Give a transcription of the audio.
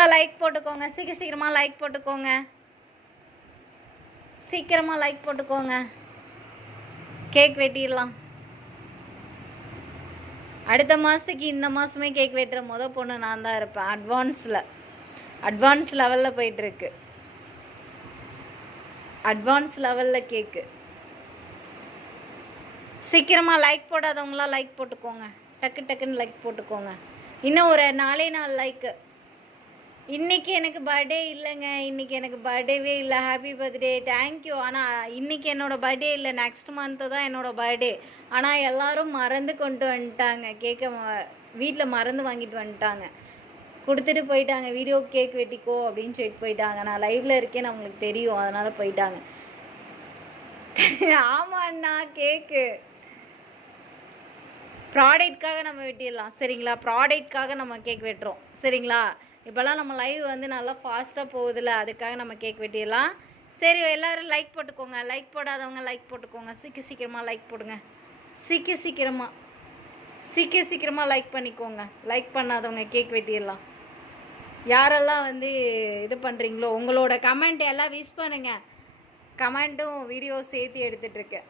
எல்லாம் லைக் போட்டுக்கோங்க. சீக்கிரமாக லைக் போட்டுக்கோங்க. சீக்கிரமாக லைக் போட்டுக்கோங்க. கேக் வெட்டிடலாம். அடுத்த மாதத்துக்கு இந்த மாதமே கேக் வெட்டுற பொண்ணு நான் தான் இருப்பேன். அட்வான்ஸ் லெவலில் போயிட்டுருக்கு. அட்வான்ஸ் லெவலில் கேக்கு. சீக்கிரமாக லைக் போடாதவங்களாம் லைக் போட்டுக்கோங்க. டக்குன்னு லைக் போட்டுக்கோங்க. இன்னும் ஒரு 4 லைக்கு. இன்றைக்கி எனக்கு பர்த்டே இல்லைங்க. இன்றைக்கி எனக்கு பர்த்டேவே இல்லை. Happy birthday. தேங்க்யூ. ஆனால் இன்றைக்கி என்னோடய பர்த்டே இல்லை, நெக்ஸ்ட் மந்த்து தான் என்னோடய பர்த்டே. ஆனால் எல்லோரும் மறந்து கொண்டு வந்துட்டாங்க. வீட்டில் மறந்து வாங்கிட்டு வந்துட்டாங்க. கொடுத்துட்டு போயிட்டாங்க. வீடியோ கேக் வெட்டிக்கோ அப்படின்னு சொல்லிட்டு போயிட்டாங்க. நான் லைவில் இருக்கேன்னு அவங்களுக்கு தெரியும், அதனால் போயிட்டாங்க. ஆமாண்ணா, கேக்கு ப்ராடக்ட்காக நம்ம வெட்டிடலாம் சரிங்களா? ப்ராடக்ட்காக நம்ம கேக் வெட்டுறோம் சரிங்களா? இப்போல்லாம் நம்ம லைவ் வந்து நல்லா ஃபாஸ்ட்டாக போகுதுல்ல, அதுக்காக நம்ம கேக் வெட்டிடலாம். சரி, எல்லோரும் லைக் போட்டுக்கோங்க. லைக் போடாதவங்க லைக் போட்டுக்கோங்க. சீக்கிரமாக லைக் போடுங்க. சீக்கிரமாக லைக் பண்ணிக்கோங்க. லைக் பண்ணாதவங்க கேக் வெட்டிடலாம். யாரெல்லாம் வந்து இது பண்ணுறீங்களோ உங்களோட கமெண்ட் எல்லாம் விஷ் பண்ணுங்கள். கமெண்ட்டும் வீடியோ சேர்த்து எடுத்துகிட்ருக்கேன்.